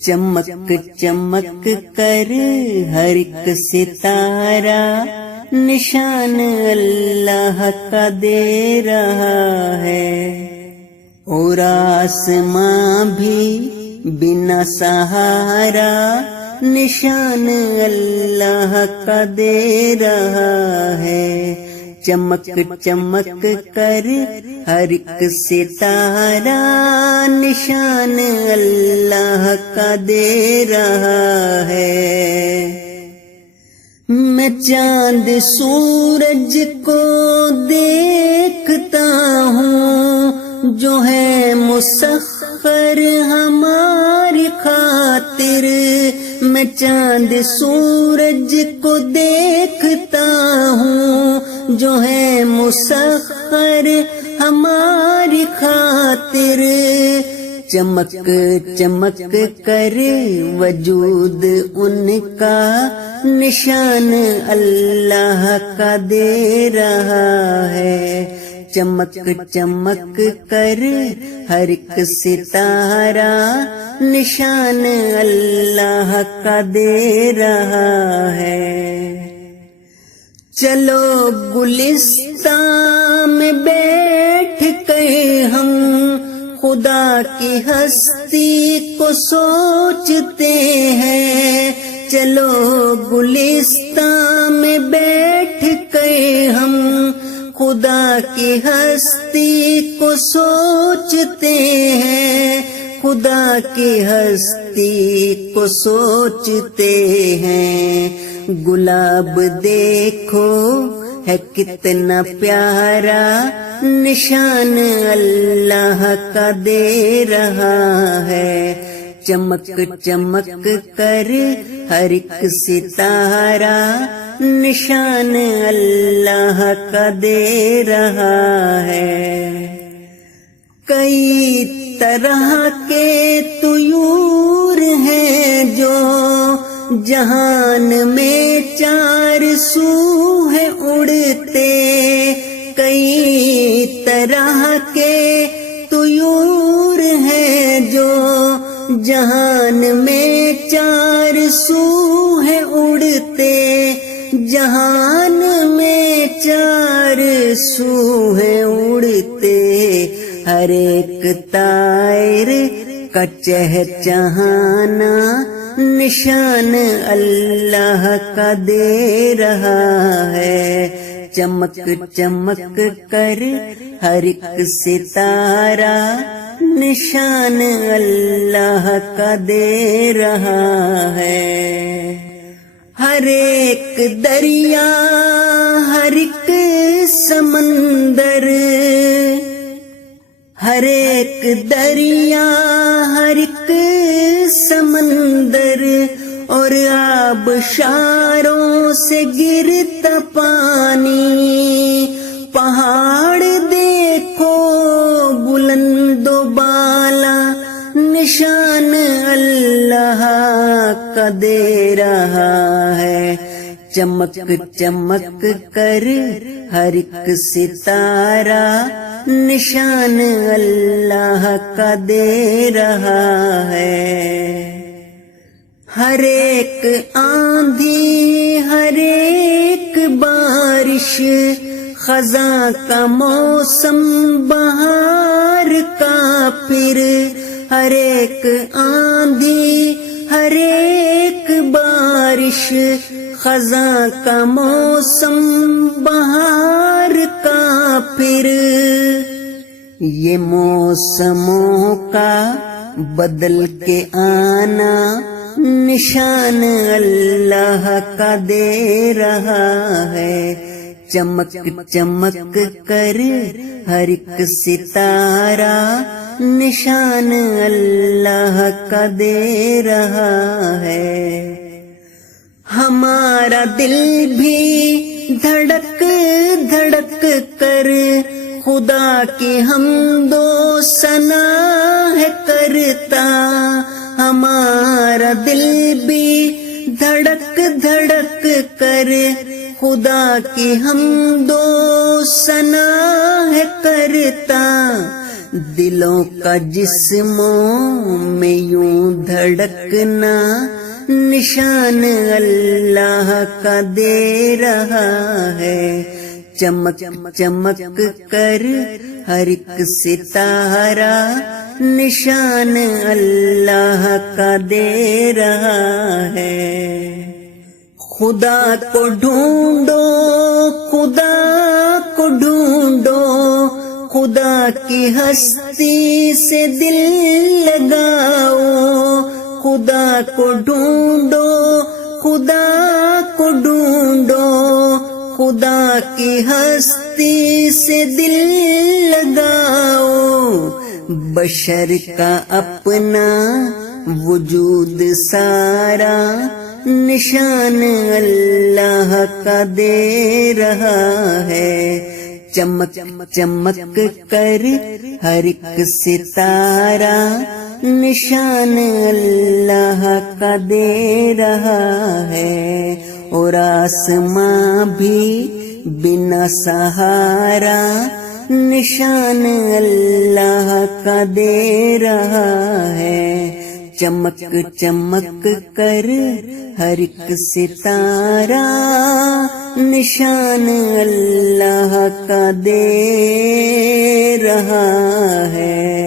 چمک چمک کر ہر ایک ستارہ نشان اللہ کا دے رہا ہے، اور آسماں بھی بنا سہارا نشان اللہ کا دے رہا ہے۔ چمک چمک کر ہر ایک ستارہ نشان اللہ کا دے رہا ہے۔ میں چاند سورج کو دیکھتا ہوں جو ہے مسخر ہماری خاطر، میں چاند سورج کو دیکھتا ہوں جو ہے مسخر ہماری خاطر، چمک چمک کر وجود ان کا نشان اللہ کا دے رہا ہے۔ چمک چمک کر ہر ایک ستارہ نشان اللہ کا دے رہا ہے۔ چلو گلستان میں بیٹھ کر ہم خدا کی ہستی کو سوچتے ہیں، چلو گلستان میں بیٹھ کر ہم خدا کی ہستی کو سوچتے ہیں، خدا کی ہستی کو سوچتے ہیں۔ گلاب دیکھو ہے کتنا پیارا نشان اللہ کا دے رہا ہے۔ چمک چمک کر ہر ایک ستارہ نشان اللہ کا دے رہا ہے۔ کئی طرح کے طیور ہیں جو جہان میں چار سو ہے اڑتے، کئی طرح کے طیور ہیں جو جہان میں چار سو ہے اڑتے، جہان میں چار سو ہے اڑتے، ہر ایک طائر کا چہچہانا نشان اللہ کا دے رہا ہے۔ چمک چمک کر ہر ایک ستارہ نشان اللہ کا دے رہا ہے۔ ہر ایک دریا، ہر ایک سمندر، ہر ایک دریا، ہر ایک سمندر، اور آبشاروں سے گرتا پانی، پہاڑ دیکھو بلند و بالا نشان اللہ کا دے رہا ہے۔ چمک چمک کر ہر ایک ستارہ نشان اللہ کا دے رہا ہے۔ ہر ایک آندھی، ہر ایک بارش، خزاں کا موسم، بہار کا پھر، ہر ایک آندھی، ہر ایک بارش، خزاں کا موسم، بہار کا پھر، یہ موسموں کا بدل کے آنا نشان اللہ کا دے رہا ہے۔ چمک چمک کر ہر ایک ستارہ نشان اللہ کا دے رہا ہے۔ ہمارا دل بھی دھڑک دھڑک کر خدا کی حمد و ثنا ہے کرتا، ہمارا دل بھی دھڑک دھڑک کر خدا کی حمد و ثنا ہے کرتا، دلوں کا جسموں میں یوں دھڑکنا نشان اللہ کا دے رہا ہے، چمک چمک کر ہر ایک ستارہ نشان اللہ کا دے رہا ہے۔ خدا کو ڈھونڈو، خدا کو ڈھونڈو، خدا کی ہستی سے دل لگاؤ، خدا کو ڈھونڈو، خدا کو ڈھونڈو، خدا کی ہستی سے دل لگاؤ، بشر کا اپنا وجود سارا نشان اللہ کا دے رہا ہے، چمک چمک کر ہر ایک ستارہ نشان اللہ کا دے رہا ہے، اور آسماں بھی بنا سہارا نشان اللہ کا دے رہا ہے، چمک چمک کر ہر ایک ستارہ نشان اللہ کا دے رہا ہے۔